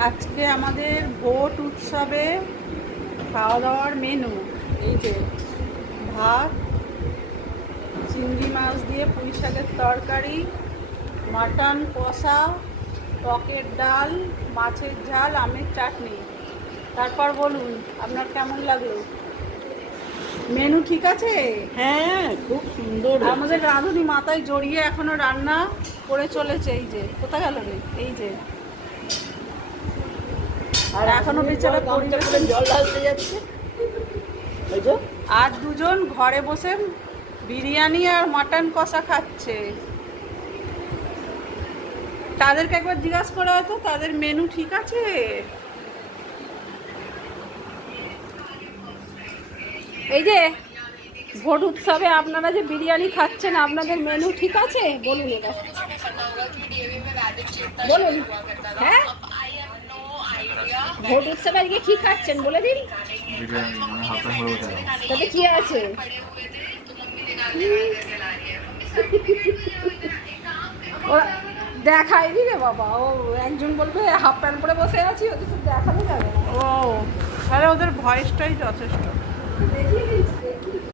আজকে আমাদের ভোট উৎসবে খাওয়া দাওয়ার মেনু এই যে ভাত, চিংড়ি মাছ দিয়ে পুঁই শাকের তরকারি, মাটন কষা, টকের ডাল, মাছের ঝাল, আমের চাটনি। তারপর বলুন আপনার কেমন লাগলো? মেনু ঠিক আছে? হ্যাঁ, খুব সুন্দর আমাদের রাঁধুনি মাথায় জড়িয়ে এখনো রান্না করে চলেছে। এই যে কোথায় গেল রে? এই যে আর এখনো বেচারা পরিবেশন জল ঢালতে যাচ্ছে। আর দুজন ঘরে বসে বিরিয়ানি আর মাটন কষা খাচ্ছে। তাদেরকে একবার জিজ্ঞাসা করা হতো তাদের মেনু ঠিক আছে? এই যে ভোট উৎসবে আপনারা যে বিরিয়ানি খাচ্ছেন, আপনাদের মেনু ঠিক আছে? বলুন এবার বলুন। হ্যাঁ, ভোট উৎসবে আজকে কি খাচ্ছেন বলে দিন। তাতে কি আছে? ওরা দেখায়নি রে বাবা। ও একজন বলবে হাফ প্যান্ট পরে বসে আছি, ওদের তো দেখানো যাবে না। ও তাহলে ওদের ভয়েসটাই যথেষ্ট। দেখিয়ে দিচ্ছি।